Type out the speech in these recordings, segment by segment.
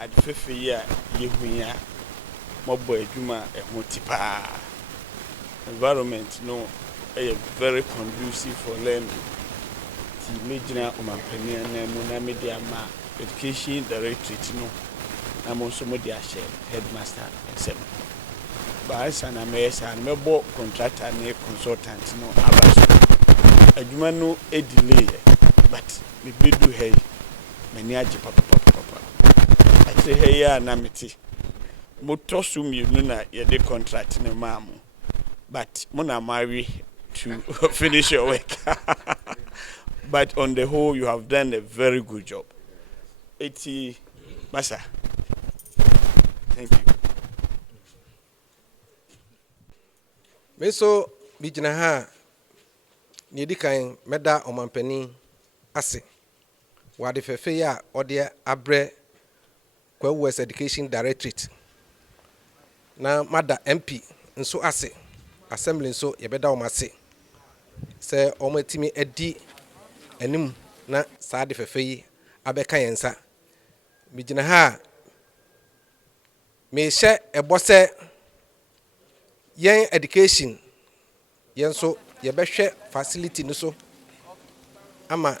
at fefe ya yehunya mobo adwuma eho tipa environment no very conducive for learning ti mejina omampania na mu na media ma education directorate no na mo so mo dia share headmaster except ba sana me sana mebo contractor ne consultant no abaso adwuma no delay but me bedu hey mani age papa ate hey ya na meti mo tosu mi nu na ye de contract ne mamu but mo na marry to finish your work. But on the whole, you have done a very good job. Eti Masa. Thank you. Meso bijina ha ni dikan meda omampani ase. Wade fefe ya ode abre Kwahu West Education Directorate. Na mada MP nso ase. Assembly nso yebeda omase. Se omatimi edi enim na saade fefe yi abeka yensa mijina ha me hye ebose yen education yen so yebehwe facility no so ama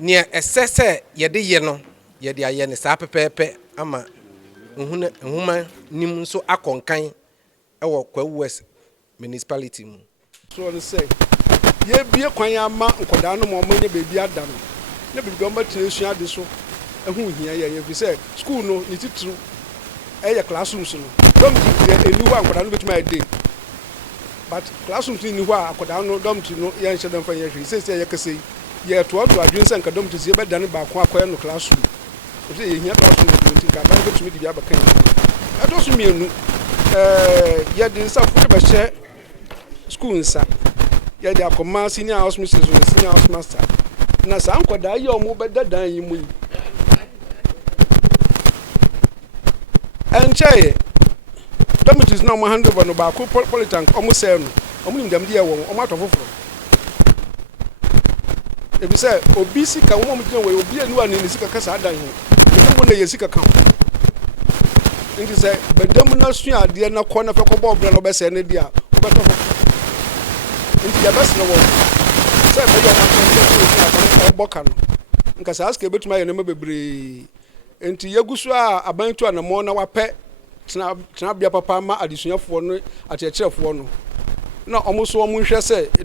ne esese yede ye no yede aye ne sa pepepe ama nhuma nim so akonkan ewo Kwahu West Municipality mu so on say ye bie kwan ama nkoda no mo manya bebi ada no na bebi o matire sua de so ehu hia ye fi say school no ni titru classrooms no dom ti eni ho nkoda no betuma ede but classrooms ni ho akoda no dom ti no ye nche dem fa ye hwi say ye kase ye to adwin say nka dom ti ye beda ne ba ko akoya no classroom o say ye hia classroom no ti nka ba betumi di bia ba kan adosu mienu ye de sa fu be hye school nsa ya de akoma senior house mistress or senior house master na sa nkoda ye omo beda dan yi mu yi enche dormitories na omo handover no ba ko politan omo sel no omo nim dem de ye wo omo atofoforo e bi say obi sika wo mo gina we obi anu ani sika kasa adan yi mo na ye sika kan ndi say bedam na sua ade na kɔ na fekɔ bɔ bra no be se ne dia obetofoforo nti ya best no wo say me yo ma boka no nka sa aska betuma ye no ma bebre nti yegusu a abantu anamo na wapɛ tena bia papa ma adesuafo no akyerɛkyerɛfo no na ɔmo so ɔmo hwɛ sɛ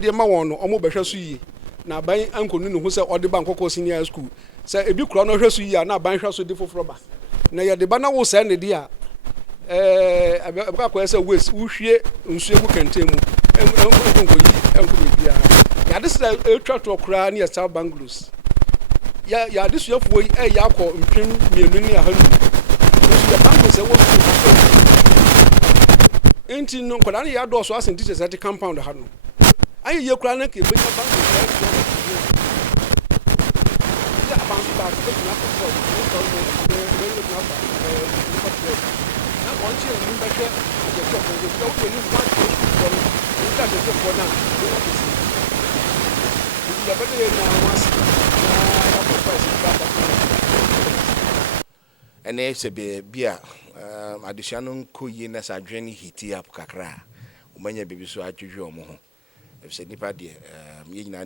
de ma wɔn no ɔmo bɛhwɛ so yi na aban ankonu ne ho sɛ ɔde ba Nkawkaw Senior High School sɛ ebi kura no hwɛ so yi na aban hwɛ so de foforo ba na ye de ba na wo sɛ ne de a abaka ko sɛ waste uhwie nsu egu kɛntɛn mu ya this is a try to okra near South Bangladesh ya this you for ya ko mpem mienu ni ahanu so the bank say what enti no kwada na ya do so asen teachers at compound ha no aye ye kura na ke benya bank ya bank ba ko na ko na onche ni ba ke je to ko je to ni ba ko na and it's a beer additional coy as a journey hiti up kakra umanya baby so at you moho if said nipadi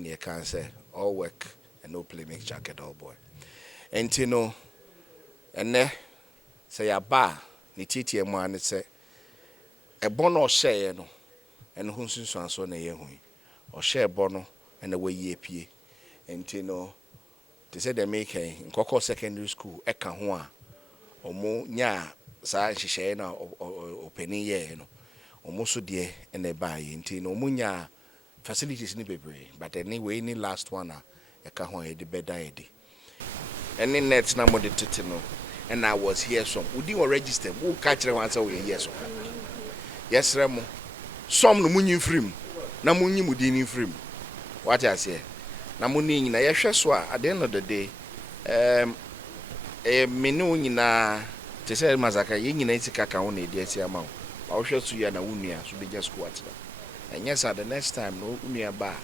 near cancer all work and no play make jacket all boy and tino and ne say a bar ni titi and one say a bono share no and who soon so na ye or share bono and the way ye pie and you know they said they make Nkawkaw Secondary School eka ho a omo nya sa hihye na opening year no omo so de and e buy nti no omo nya facilities ni bebre but anyway ni last one eka ho e de beda e de any net na mo de tete no and I was here some we didn't register who catch them answer we yes yes remo some no munyi free na munyi mudi ni free what I say na muni nyina ye hwe so at the end of the day menu nyina te say mazaka ye nyina itika ka ho na edi ati ama wo hwe so ya na wunua so be just go at and yes at the next time no unua ba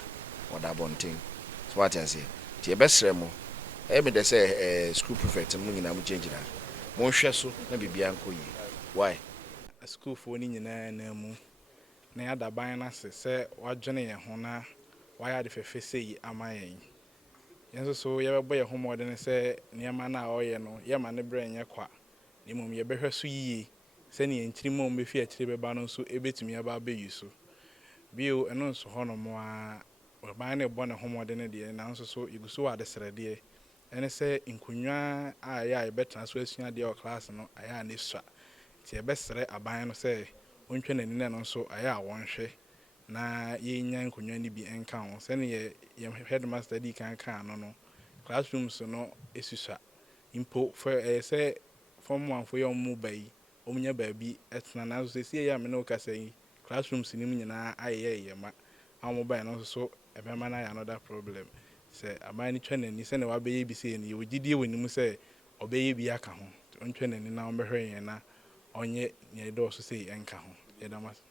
oda bonten so what I say ti e besre mo me dey say school prefect mu nyina mu gyina mo hwɛ so na bibia nkɔ yi why school for ni nyina na mu na ya da ban na se wadwene ye ho na waya de fefe sei ama yen yenso so ye bɛbɔ ye ho modern se niema na oyɛ no ye ma ne brɛ nyɛ kwa ni mum ye bɛhwɛ so yie se ne ntiri mum be fi akire bɛba no so ebetumi aba abeyi so bio ɛno nso ho no mo a ban ne bɔ ne ho modern de na nso so iguso wa de srede ɛne sɛ nkunwa a ya ebɛtena so asua de o class no aya ne sua ti ebɛsrɛ aban no sɛ wontwe n'ani na no nso aya a wɔnhwɛ na yenya nkunwa ni bi enka ho sɛ ne ye headmaster di kan no classrooms no esusua impo for sɛ form 1 for yom mu bai omunya baabi etena na so sɛ ya me no ka sɛ classrooms ni mu nyina ayeye ma amu bai no so ebema na ya another problem sɛ aban ni twa n'ani sɛ ne wa bɛyɛ bi sɛ ne wogidie woni mu sɛ ɔbɛyɛ bi aka ho ontwa n'ani na ɔmbɛhwɛ yɛn na onye ne do so sɛ enka ho yɛdamas